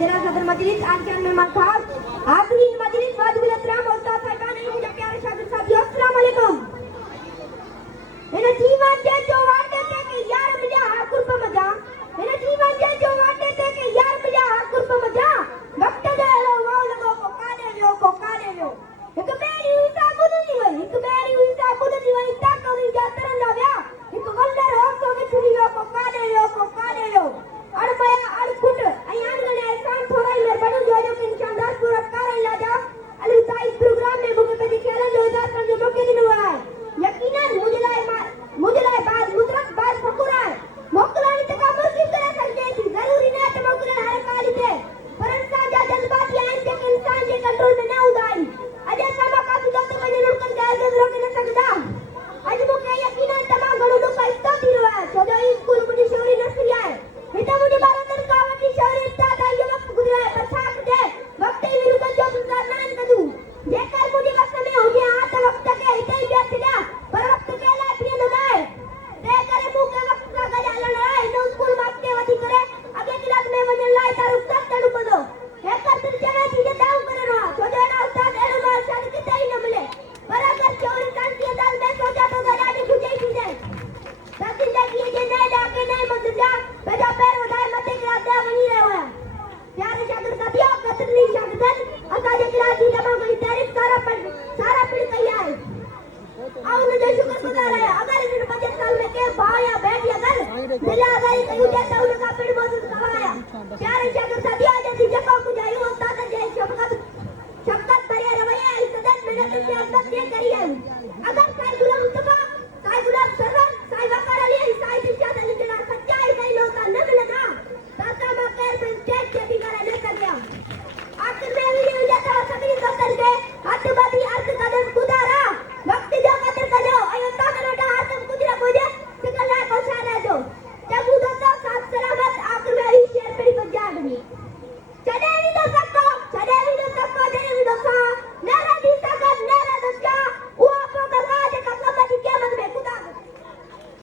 जरा सदर मजलिस आज के मेहमान खास हाज़रीन मजलिस वाजिबुल एहतराम उस्ताद साहिबान मुझे प्यारे शागिर्द साथियों अस्सलाम वालेकुम। इन जीवन जे जो वादे थे कि यार मिलिया हा कुर्ब मजा इन जीवन जे जो वादे थे कि यार मिलिया हा कुर्ब मजा वक्त दे लो वो लगो को काने लो एक बेरी उसा बुनी वई एक बेरी उसा बुनी वई ताकनी जातरन ना व्या एक वल्लर हो तो के चुनी को काने लो अड़पया अड़कुट अयान गने एहसान थोड़ा ही मेहरबानी जो के शानदार पुरस्कार इलाजा अली ताई प्रोग्राम में मुझे कदी खेलन जो जा कर जो मौके दिन हुआ है यकीनन मुझे लाए बात मुद्रक बात फकुर है मोकलानी तक मुर्गी तरह करके थी जरूरी नहीं तो मोकलन हर काली थे पर इंसान जा जज्बात या इंसान के कंट्रोल में ना उदाई अजय sama का तुझे तो मैंने लुकन जाए के रोक न सकता आज मुझे यकीनन तमाम गणों का इस्ता थी रहा है तो जो स्कूल मुझे शौरी नर्सरी है इतना मुझे बारंदर कावटी शौरी इस्ता था ये वक्त गुजरा है बरसात दे वक्त ही विरुद्ध जो गुजरा नान कदू जेकर मुझे वक्त में हो गया हाथ वक्त के इतना ही बैठ गया पर वक्त के लिए प्रिय नदाए दे करे मुंह के वक्त का गजालन है नो स्कूल माप के वती करे अगले क्लास में वजन लाए तार उस्ताद तनु पदो एक कर तुझे चले चीजें दाऊ करे रहा तो जो ना उस्ताद एलो मार शादी कितना ही न मिले पर अगर चोरी शांति अंदाज में सोचा तो गजानी खुजे ही खुजे साथी जाकी ये नए डाके नए मंदिर बेटा पैर उठाए मते क्लास दे वनी रहे हुआ प्यारे शागिर्द साथियों कतरनी शागिर्दन अकाजे क्लास की तमाम बड़ी तारीफ सारा पढ़ कहिया है आओ न जो शुक्रगुजार है अगर इन 50 साल में के भाया बैठ या घर मिला अगर कहीं देता उनका पेड़ मौजूद कवाया प्यारे शागिर्द